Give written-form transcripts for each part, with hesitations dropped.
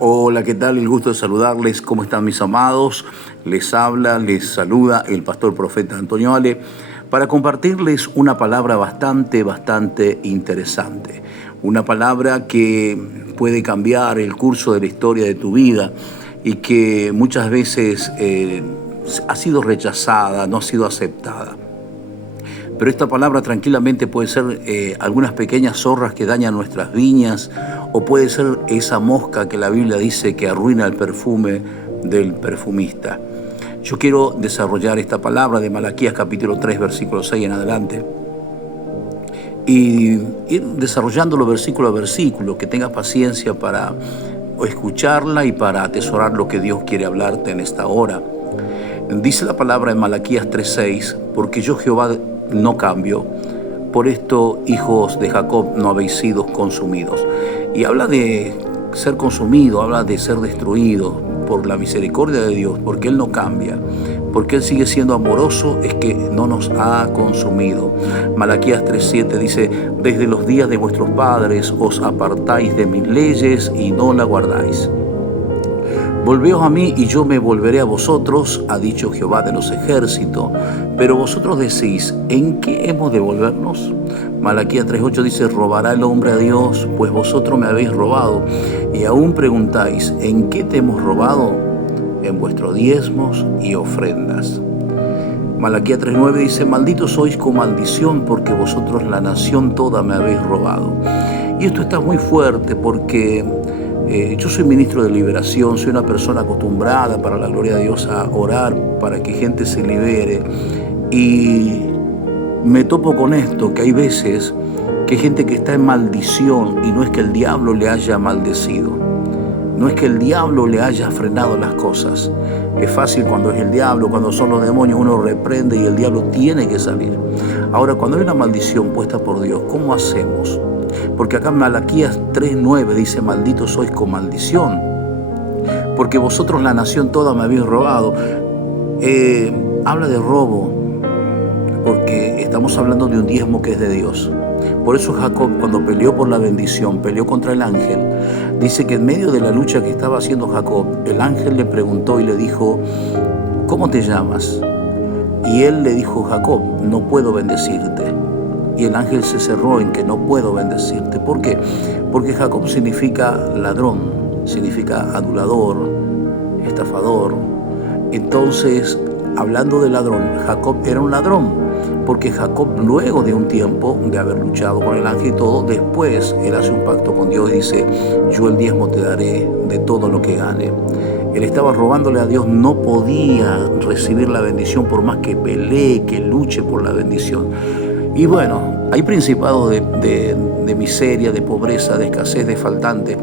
Hola, ¿qué tal? El gusto de saludarles. ¿Cómo están mis amados? Les saluda el pastor profeta Antonio Ale para compartirles una palabra bastante interesante. Una palabra que puede cambiar el curso de la historia de tu vida y que muchas veces ha sido rechazada, no ha sido aceptada. Pero esta palabra tranquilamente puede ser algunas pequeñas zorras que dañan nuestras viñas, o puede ser esa mosca que la Biblia dice que arruina el perfume del perfumista. Yo quiero desarrollar esta palabra de Malaquías capítulo 3, versículo 6 en adelante, y ir desarrollándolo versículo a versículo, que tengas paciencia para escucharla y para atesorar lo que Dios quiere hablarte en esta hora. Dice la palabra en Malaquías 3:6, porque yo Jehová no cambio, por esto, hijos de Jacob, no habéis sido consumidos. Y habla de ser consumido, habla de ser destruido por la misericordia de Dios, porque Él no cambia, porque Él sigue siendo amoroso, es que no nos ha consumido. Malaquías 3:7 dice, desde los días de vuestros padres os apartáis de mis leyes y no la guardáis. Volveos a mí y yo me volveré a vosotros, ha dicho Jehová de los ejércitos. Pero vosotros decís, ¿en qué hemos de volvernos? Malaquías 3:8 dice, ¿robará el hombre a Dios? Pues vosotros me habéis robado. Y aún preguntáis, ¿en qué te hemos robado? En vuestros diezmos y ofrendas. Malaquías 3:9 dice, malditos sois con maldición, porque vosotros la nación toda me habéis robado. Y esto está muy fuerte porque yo soy ministro de liberación, soy una persona acostumbrada, para la gloria de Dios, a orar para que gente se libere. Y me topo con esto, que hay veces que hay gente que está en maldición y no es que el diablo le haya maldecido. No es que el diablo le haya frenado las cosas. Es fácil cuando es el diablo, cuando son los demonios, uno reprende y el diablo tiene que salir. Ahora, cuando hay una maldición puesta por Dios, ¿cómo hacemos? Porque acá en Malaquías 3:9 dice, malditos sois con maldición, porque vosotros la nación toda me habéis robado. Habla de robo, porque estamos hablando de un diezmo que es de Dios. Por eso Jacob, cuando peleó por la bendición, peleó contra el ángel. Dice que en medio de la lucha que estaba haciendo Jacob, el ángel le preguntó y le dijo, ¿cómo te llamas? Y él le dijo, Jacob, no puedo bendecirte. Y el ángel se cerró en que no puedo bendecirte. ¿Por qué? Porque Jacob significa ladrón, significa adulador, estafador. Entonces, hablando de ladrón, Jacob era un ladrón, porque Jacob, luego de un tiempo de haber luchado con el ángel y todo, después él hace un pacto con Dios y dice, yo el diezmo te daré de todo lo que gane. Él estaba robándole a Dios, no podía recibir la bendición por más que pelee, que luche por la bendición. Y bueno, hay principados de miseria, de pobreza, de escasez, de faltante,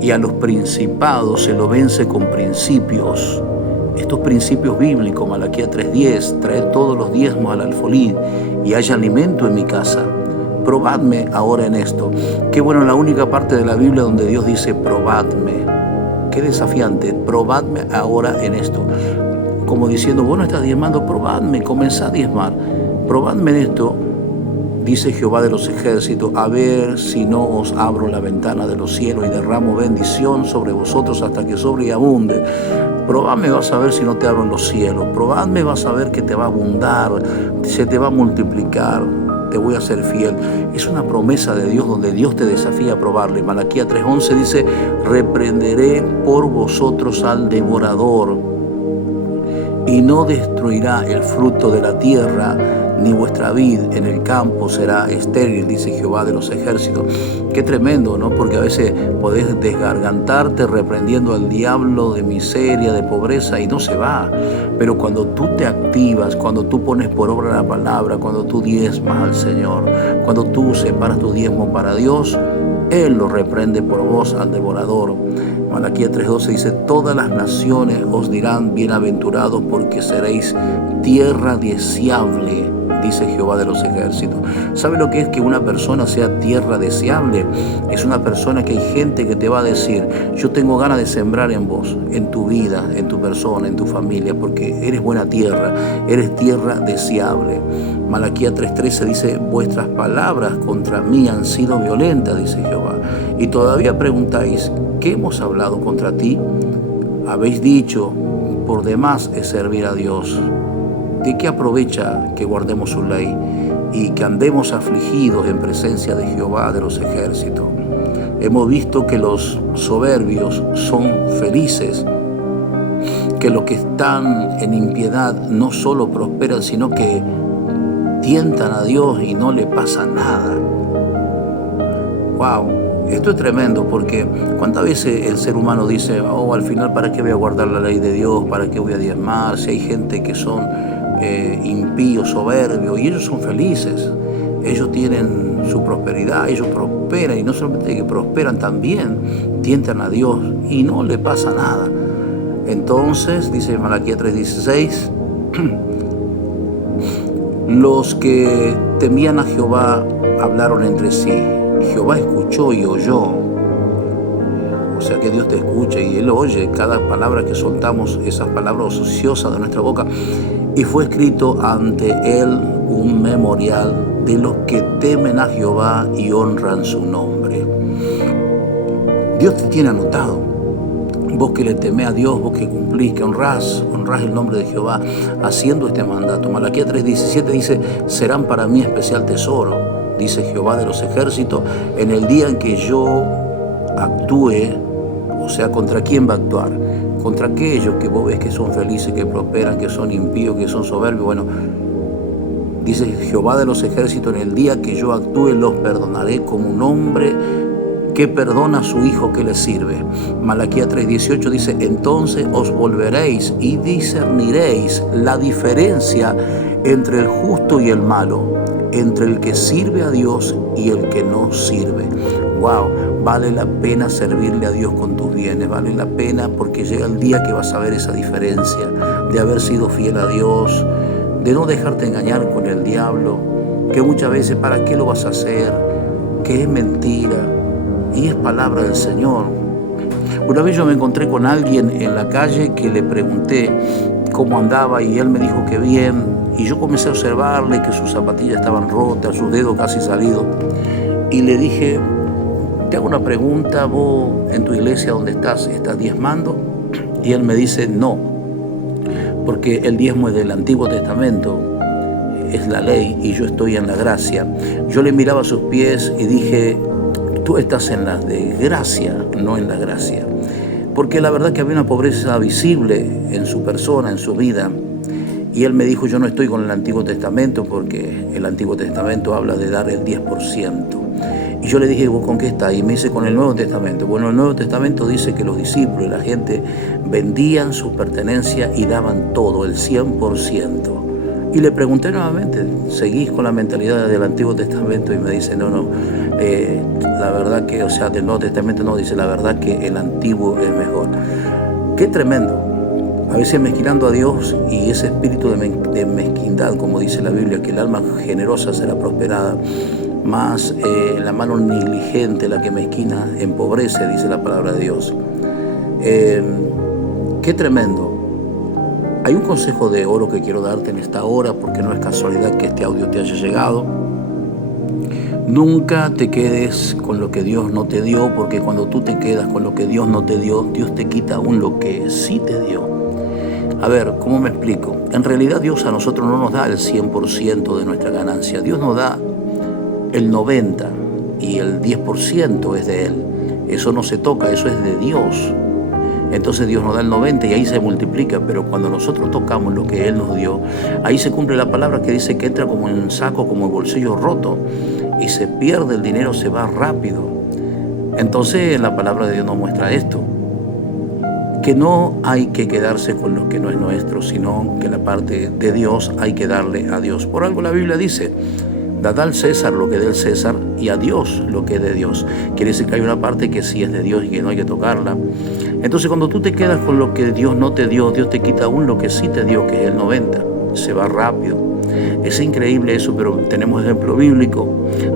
y a los principados se lo vence con principios. Estos principios bíblicos, Malaquías 3:10, traed todos los diezmos al alfolí y haya alimento en mi casa. Probadme ahora en esto. Qué bueno, la única parte de la Biblia donde Dios dice probadme. Qué desafiante, probadme ahora en esto. Como diciendo, vos no estás diezmando, probadme, comenzá a diezmar. Probadme en esto. Dice Jehová de los ejércitos, a ver si no os abro la ventana de los cielos y derramo bendición sobre vosotros hasta que sobre y abunde. Probadme, vas a ver si no te abro los cielos. Probadme, vas a ver que te va a abundar, se te va a multiplicar, te voy a ser fiel. Es una promesa de Dios donde Dios te desafía a probarle. Malaquías 3:11 dice, reprenderé por vosotros al devorador y no destruirá el fruto de la tierra, ni vuestra vid en el campo será estéril, dice Jehová de los ejércitos. Qué tremendo, ¿no? Porque a veces podés desgargantarte reprendiendo al diablo de miseria, de pobreza, y no se va. Pero cuando tú te activas, cuando tú pones por obra la palabra, cuando tú diezmas al Señor, cuando tú separas tu diezmo para Dios, Él lo reprende por vos al devorador. Malaquías 3:12 dice, todas las naciones os dirán bienaventurados porque seréis tierra deseable, dice Jehová de los ejércitos. ¿Sabe lo que es que una persona sea tierra deseable? Es una persona que hay gente que te va a decir, yo tengo ganas de sembrar en vos, en tu vida, en tu persona, en tu familia, porque eres buena tierra, eres tierra deseable. Malaquías 3:13 dice, vuestras palabras contra mí han sido violentas, dice Jehová. Y todavía preguntáis, ¿qué hemos hablado contra ti? Habéis dicho, por demás es servir a Dios. ¿De qué aprovecha que guardemos su ley y que andemos afligidos en presencia de Jehová de los ejércitos? Hemos visto que los soberbios son felices, que los que están en impiedad no solo prosperan, sino que tientan a Dios y no le pasa nada. ¡Wow! Esto es tremendo, porque ¿cuántas veces el ser humano dice, al final, ¿para qué voy a guardar la ley de Dios? ¿Para qué voy a diezmar? Si hay gente que son impíos, soberbios, y ellos son felices. Ellos tienen su prosperidad, ellos prosperan, y no solamente que prosperan, también tientan a Dios y no le pasa nada. Entonces, dice Malaquías 3:16, los que temían a Jehová hablaron entre sí. Jehová escuchó y oyó. O sea que Dios te escucha y Él oye cada palabra que soltamos, esas palabras ociosas de nuestra boca. Y fue escrito ante Él un memorial de los que temen a Jehová y honran su nombre. Dios te tiene anotado. Vos que le temés a Dios, vos que cumplís, que honrás el nombre de Jehová, haciendo este mandato. Malaquías 3:17 dice, serán para mí especial tesoro, dice Jehová de los ejércitos, en el día en que yo actúe. O sea, ¿contra quién va a actuar? Contra aquellos que vos ves que son felices, que prosperan, que son impíos, que son soberbios. Bueno, dice Jehová de los ejércitos, en el día que yo actúe los perdonaré como un hombre que perdona a su hijo que le sirve. Malaquías 3:18 dice, entonces os volveréis y discerniréis la diferencia entre el justo y el malo, entre el que sirve a Dios y el que no sirve. Wow, vale la pena servirle a Dios con tus bienes, vale la pena, porque llega el día que vas a ver esa diferencia de haber sido fiel a Dios, de no dejarte engañar con el diablo, que muchas veces, ¿para qué lo vas a hacer? Que es mentira y es palabra del Señor. Una vez yo me encontré con alguien en la calle que le pregunté cómo andaba y él me dijo que bien, y yo comencé a observarle que sus zapatillas estaban rotas, sus dedos casi salidos, y le dije, te hago una pregunta, ¿vos en tu iglesia donde estás diezmando? Y él me dice, no, porque el diezmo es del Antiguo Testamento, es la ley y yo estoy en la gracia. Yo le miraba sus pies y dije, tú estás en la desgracia, no en la gracia. Porque la verdad que había una pobreza visible en su persona, en su vida. Y él me dijo, yo no estoy con el Antiguo Testamento porque el Antiguo Testamento habla de dar el 10%. Y yo le dije, ¿vos con qué estás? Y me dice, con el Nuevo Testamento. Bueno, el Nuevo Testamento dice que los discípulos y la gente vendían sus pertenencias y daban todo, el 100%. Y le pregunté nuevamente, ¿seguís con la mentalidad del Antiguo Testamento? Y me dice, no, la verdad que, o sea, del Nuevo Testamento no, dice la verdad que el Antiguo es mejor. Qué tremendo. A veces mezquinando a Dios y ese espíritu de mezquindad, como dice la Biblia, que el alma generosa será prosperada, más la mano negligente, la que mezquina, empobrece, dice la palabra de Dios. Qué tremendo. Hay un consejo de oro que quiero darte en esta hora, porque no es casualidad que este audio te haya llegado. Nunca te quedes con lo que Dios no te dio, porque cuando tú te quedas con lo que Dios no te dio, Dios te quita aún lo que sí te dio. A ver, ¿cómo me explico? En realidad Dios a nosotros no nos da el 100% de nuestra ganancia. Dios nos da el 90% y el 10% es de Él. Eso no se toca, eso es de Dios. Entonces Dios nos da el 90% y ahí se multiplica, pero cuando nosotros tocamos lo que Él nos dio, ahí se cumple la palabra que dice que entra como en un saco, como en bolsillo roto, y se pierde el dinero, se va rápido. Entonces la palabra de Dios nos muestra esto, que no hay que quedarse con lo que no es nuestro, sino que la parte de Dios hay que darle a Dios. Por algo la Biblia dice, dad al César lo que es del César y a Dios lo que es de Dios. Quiere decir que hay una parte que sí es de Dios y que no hay que tocarla. Entonces cuando tú te quedas con lo que Dios no te dio, Dios te quita aún lo que sí te dio, que es el 90%. Se va rápido. Es increíble eso, pero tenemos ejemplo bíblico.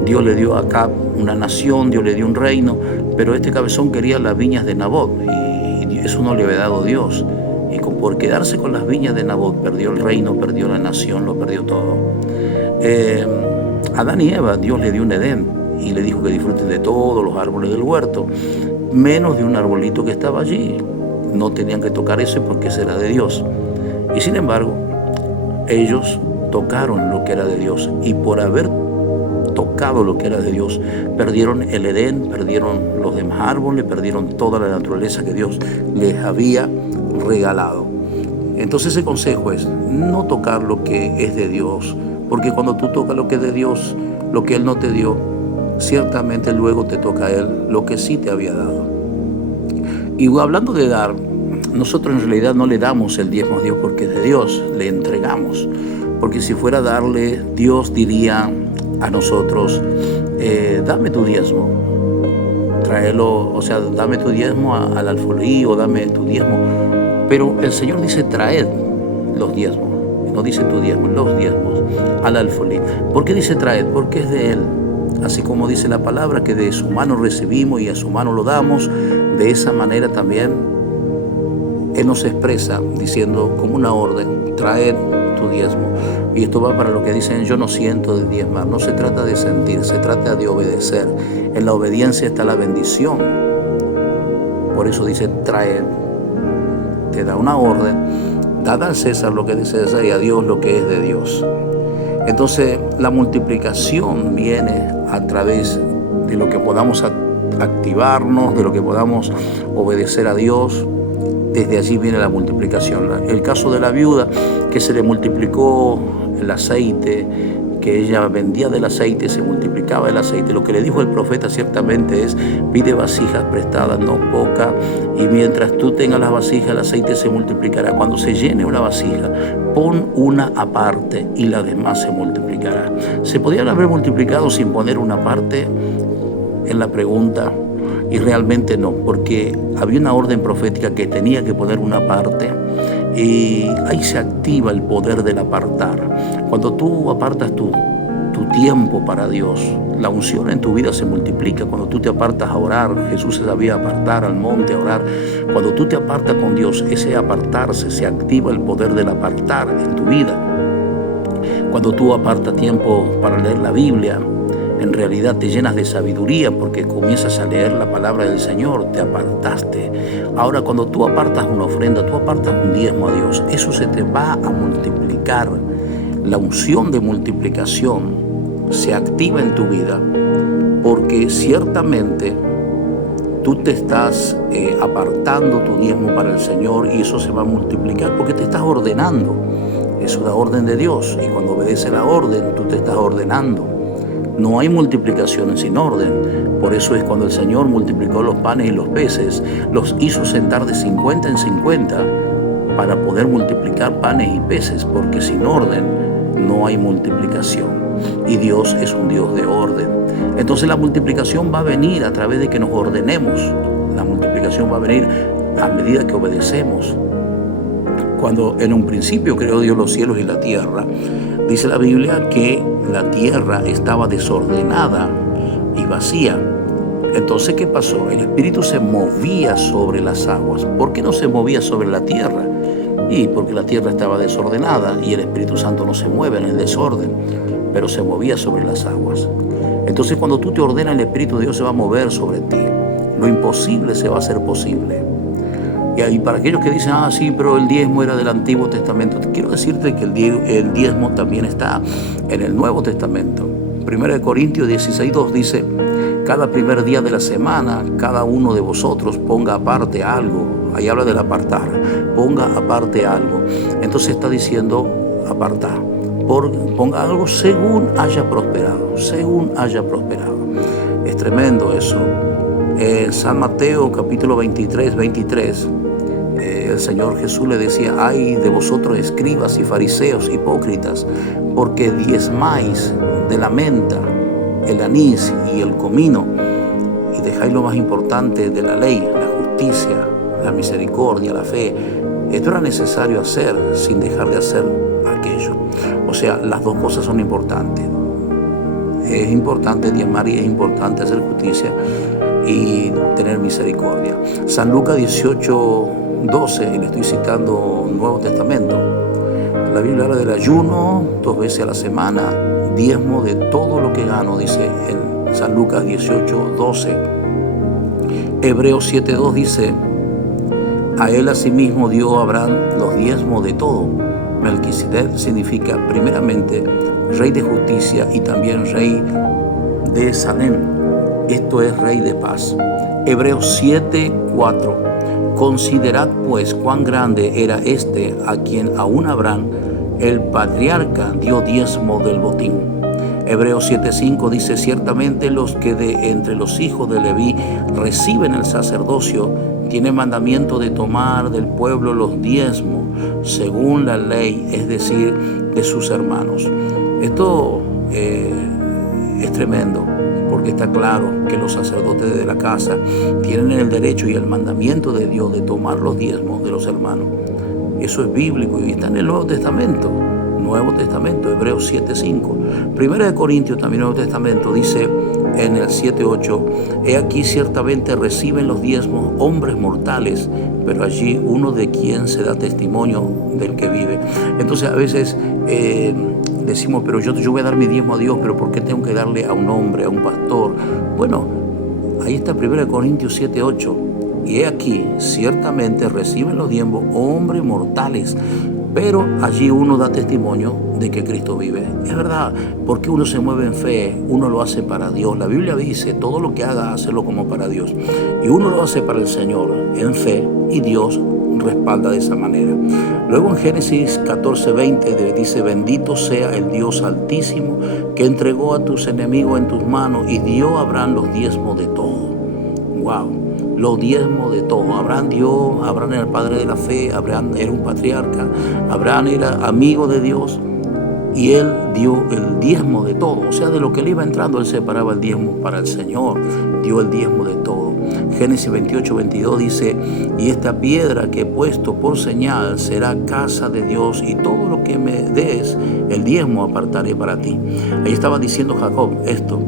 Dios le dio a Acab una nación, Dios le dio un reino, pero este cabezón quería las viñas de Nabot y eso no le había dado Dios. Y por quedarse con las viñas de Nabot perdió el reino, perdió la nación, lo perdió todo. Eh, Adán y Eva, Dios le dio un Edén y le dijo que disfruten de todos los árboles del huerto, menos de un arbolito que estaba allí. No tenían que tocar ese porque ese era de Dios. Y sin embargo, ellos tocaron lo que era de Dios, y por haber tocado lo que era de Dios, perdieron el Edén, perdieron los demás árboles, perdieron toda la naturaleza que Dios les había regalado. Entonces el consejo es no tocar lo que es de Dios, porque cuando tú tocas lo que es de Dios, lo que Él no te dio, ciertamente luego te toca a Él lo que sí te había dado. Y hablando de dar, nosotros en realidad no le damos el diezmo a Dios porque es de Dios, le entregamos. Porque si fuera a darle, Dios diría a nosotros, dame tu diezmo, tráelo, o sea, dame tu diezmo al alfolí o dame tu diezmo. Pero el Señor dice, traed los diezmos, no dice tu diezmo, los diezmos al alfolí. ¿Por qué dice traed? Porque es de Él. Así como dice la palabra que de su mano recibimos y a su mano lo damos, de esa manera también Él nos expresa diciendo como una orden, traed tu diezmo. Y esto va para lo que dicen, yo no siento de diezmar. No se trata de sentir, se trata de obedecer. En la obediencia está la bendición. Por eso dice traed. Te da una orden, dad al César lo que es de César y a Dios lo que es de Dios. Entonces la multiplicación viene a través de lo que podamos activarnos, de lo que podamos obedecer a Dios. Desde allí viene la multiplicación. El caso de la viuda, que se le multiplicó el aceite, que ella vendía del aceite, se multiplicaba el aceite. Lo que le dijo el profeta ciertamente es, pide vasijas prestadas, no pocas, y mientras tú tengas las vasijas, el aceite se multiplicará. Cuando se llene una vasija, pon una aparte y la demás se multiplicará. ¿Se podían haber multiplicado sin poner una parte? En la pregunta, y realmente no, porque había una orden profética que tenía que poner una parte, y ahí se activa el poder del apartar. Cuando tú apartas tu tiempo para Dios, la unción en tu vida se multiplica. Cuando tú te apartas a orar, Jesús se sabía apartar al monte a orar. Cuando tú te apartas con Dios, ese apartarse, se activa el poder del apartar en tu vida. Cuando tú apartas tiempo para leer la Biblia, en realidad te llenas de sabiduría porque comienzas a leer la palabra del Señor, te apartaste. Ahora cuando tú apartas una ofrenda, tú apartas un diezmo a Dios, eso se te va a multiplicar. La unción de multiplicación se activa en tu vida porque ciertamente tú te estás apartando tu diezmo para el Señor y eso se va a multiplicar porque te estás ordenando. Es una orden de Dios y cuando obedeces la orden, tú te estás ordenando. No hay multiplicación sin orden. Por eso es cuando el Señor multiplicó los panes y los peces, los hizo sentar de 50 en 50 para poder multiplicar panes y peces, porque sin orden no hay multiplicación. Y Dios es un Dios de orden. Entonces la multiplicación va a venir a través de que nos ordenemos. La multiplicación va a venir a medida que obedecemos. Cuando en un principio creó Dios los cielos y la tierra, dice la Biblia que la tierra estaba desordenada y vacía. Entonces, ¿qué pasó? El Espíritu se movía sobre las aguas. ¿Por qué no se movía sobre la tierra? Y porque la tierra estaba desordenada y el Espíritu Santo no se mueve en el desorden, pero se movía sobre las aguas. Entonces, cuando tú te ordenas, el Espíritu de Dios se va a mover sobre ti. Lo imposible se va a hacer posible. Y para aquellos que dicen, sí, pero el diezmo era del Antiguo Testamento, quiero decirte que el diezmo también está en el Nuevo Testamento. 1 Corintios 16:2 dice, cada primer día de la semana, cada uno de vosotros ponga aparte algo. Ahí habla del apartar, ponga aparte algo. Entonces está diciendo apartar, ponga algo según haya prosperado, según haya prosperado. Es tremendo eso. En San Mateo capítulo 23, el Señor Jesús le decía, ay de vosotros escribas y fariseos hipócritas, porque diezmáis de la menta, el anís y el comino, y dejáis lo más importante de la ley, la justicia, la misericordia, la fe. Esto era necesario hacer sin dejar de hacer aquello. O sea, las dos cosas son importantes. Es importante diezmar y es importante hacer justicia y tener misericordia. San Lucas 18:12, y le estoy citando Nuevo Testamento. La Biblia habla del ayuno 2 veces a la semana, diezmo de todo lo que gano, dice en San Lucas 18:12. Hebreos 7:2 dice, a él asimismo dio Abraham los diezmos de todo. Melquisedec significa primeramente rey de justicia y también rey de Salem. Esto es rey de paz. Hebreos 7:4. Considerad pues cuán grande era este a quien aún Abraham, el patriarca, dio diezmo del botín. Hebreos 7:5 dice, ciertamente los que de entre los hijos de Leví reciben el sacerdocio tienen mandamiento de tomar del pueblo los diezmos según la ley, es decir, de sus hermanos. Esto es tremendo, porque está claro que los sacerdotes de la casa tienen el derecho y el mandamiento de Dios de tomar los diezmos de los hermanos. Eso es bíblico y está en el Nuevo Testamento. Hebreos 7:5. Primera de Corintios, también Nuevo Testamento, dice en el 7:8, he aquí ciertamente reciben los diezmos hombres mortales, pero allí uno de quien se da testimonio del que vive. Entonces a veces decimos, pero yo voy a dar mi diezmo a Dios, pero ¿por qué tengo que darle a un hombre, a un pastor? Bueno, ahí está 1 Corintios 7:8. Y he aquí, ciertamente reciben los diezmos hombres mortales, pero allí uno da testimonio de que Cristo vive. Es verdad, porque uno se mueve en fe, uno lo hace para Dios. La Biblia dice, todo lo que haga, hacerlo como para Dios. Y uno lo hace para el Señor, en fe, y Dios respalda de esa manera. Luego en Génesis 14:20 dice, bendito sea el Dios altísimo, que entregó a tus enemigos en tus manos y dio a Abraham los diezmos de todo. Wow. Los diezmos de todo. Abraham era el padre de la fe, Abraham era un patriarca, Abraham era amigo de Dios y él dio el diezmo de todo. O sea, de lo que le iba entrando, él separaba el diezmo para el Señor, dio el diezmo de todo. Génesis 28:22 dice, y esta piedra que he puesto por señal será casa de Dios y todo lo que me des, el diezmo apartaré para ti. Ahí estaba diciendo Jacob esto.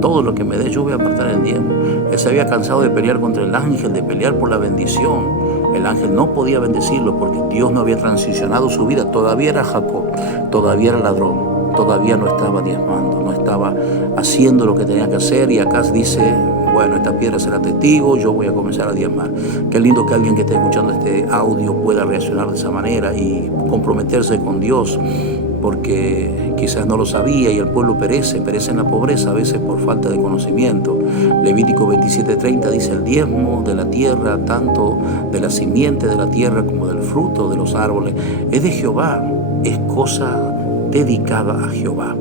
Todo lo que me dé, yo voy a apartar el diezmo. Él se había cansado de pelear contra el ángel, de pelear por la bendición. El ángel no podía bendecirlo porque Dios no había transicionado su vida. Todavía era Jacob, todavía era ladrón, todavía no estaba diezmando, no estaba haciendo lo que tenía que hacer. Y acá dice, bueno, esta piedra será testigo, yo voy a comenzar a diezmar. Qué lindo que alguien que esté escuchando este audio pueda reaccionar de esa manera y comprometerse con Dios, porque quizás no lo sabía y el pueblo perece en la pobreza a veces por falta de conocimiento. Levítico 27:30 dice, el diezmo de la tierra, tanto de la simiente de la tierra como del fruto de los árboles, es de Jehová, es cosa dedicada a Jehová.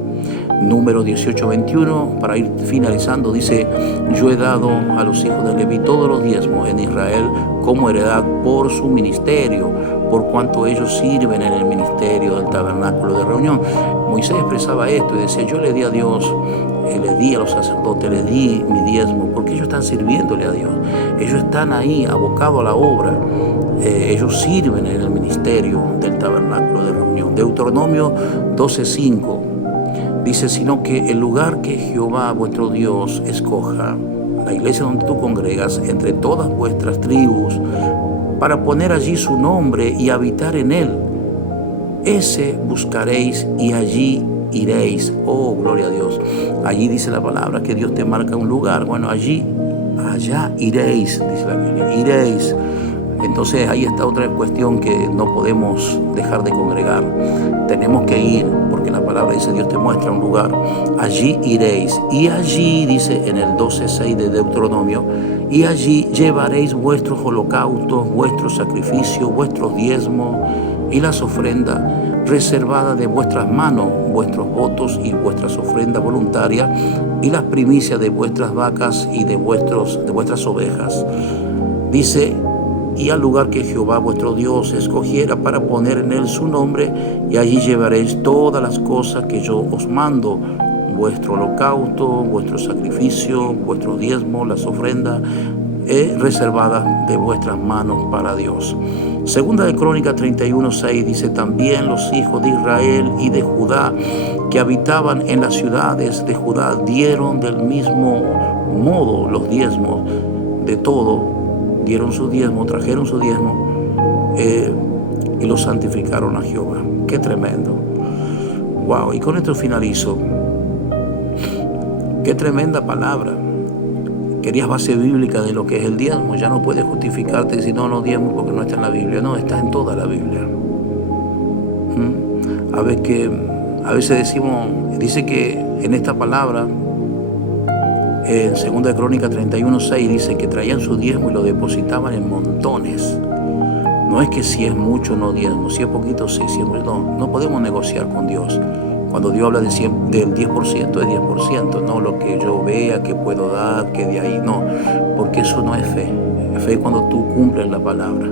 Número 18:21, para ir finalizando, dice, yo he dado a los hijos de Leví todos los diezmos en Israel como heredad por su ministerio, por cuanto ellos sirven en el ministerio del tabernáculo de reunión. Moisés expresaba esto y decía, yo le di a Dios, le di a los sacerdotes, le di mi diezmo, porque ellos están sirviéndole a Dios. Ellos están ahí abocados a la obra. Ellos sirven en el ministerio del tabernáculo de reunión. Deuteronomio 12:5 dice, sino que el lugar que Jehová vuestro Dios escoja, la iglesia donde tú congregas, entre todas vuestras tribus, para poner allí su nombre y habitar en él, ese buscaréis y allí iréis. Oh, gloria a Dios. Allí dice la palabra que Dios te marca un lugar. Bueno, allá iréis, dice la Biblia, iréis. Entonces ahí está otra cuestión que no podemos dejar de congregar. Tenemos que ir, porque la palabra dice, Dios te muestra un lugar. Allí iréis. Y allí, dice en el 12:6 de Deuteronomio, y allí llevaréis vuestros holocaustos, vuestros sacrificios, vuestros diezmos y las ofrendas reservadas de vuestras manos, vuestros votos y vuestras ofrendas voluntarias y las primicias de vuestras vacas y de vuestras ovejas. Dice, y al lugar que Jehová vuestro Dios escogiera para poner en él su nombre, y allí llevaréis todas las cosas que yo os mando, vuestro holocausto, vuestro sacrificio, vuestros diezmos, las ofrendas reservadas de vuestras manos para Dios. Segunda de Crónicas 31:6 dice, también los hijos de Israel y de Judá que habitaban en las ciudades de Judá dieron del mismo modo los diezmos de todo. Dieron su diezmo, trajeron su diezmo y lo santificaron a Jehová. Qué tremendo. Wow, y con esto finalizo. Qué tremenda palabra. Querías base bíblica de lo que es el diezmo. Ya no puedes justificarte y decir, no diezmo porque no está en la Biblia. No, está en toda la Biblia. A veces decimos, dice que en esta palabra, en 2 Crónicas 31:6, dice que traían su diezmo y lo depositaban en montones. No es que si es mucho no diezmo, si es poquito sí, si es mucho no podemos negociar con Dios. Cuando Dios habla del 10%, es 10%, no lo que yo vea, que puedo dar, que de ahí, no, porque eso no es fe. Fe es cuando tú cumples la palabra.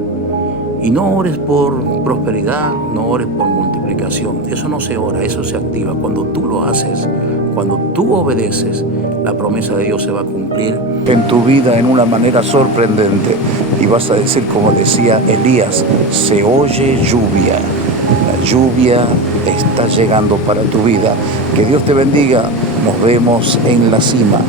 Y no ores por prosperidad, no ores por multiplicación. Eso no se ora, eso se activa. Cuando tú lo haces, cuando tú obedeces, la promesa de Dios se va a cumplir en tu vida en una manera sorprendente. Y vas a decir, como decía Elías, se oye lluvia. La lluvia está llegando para tu vida. Que Dios te bendiga. Nos vemos en la cima.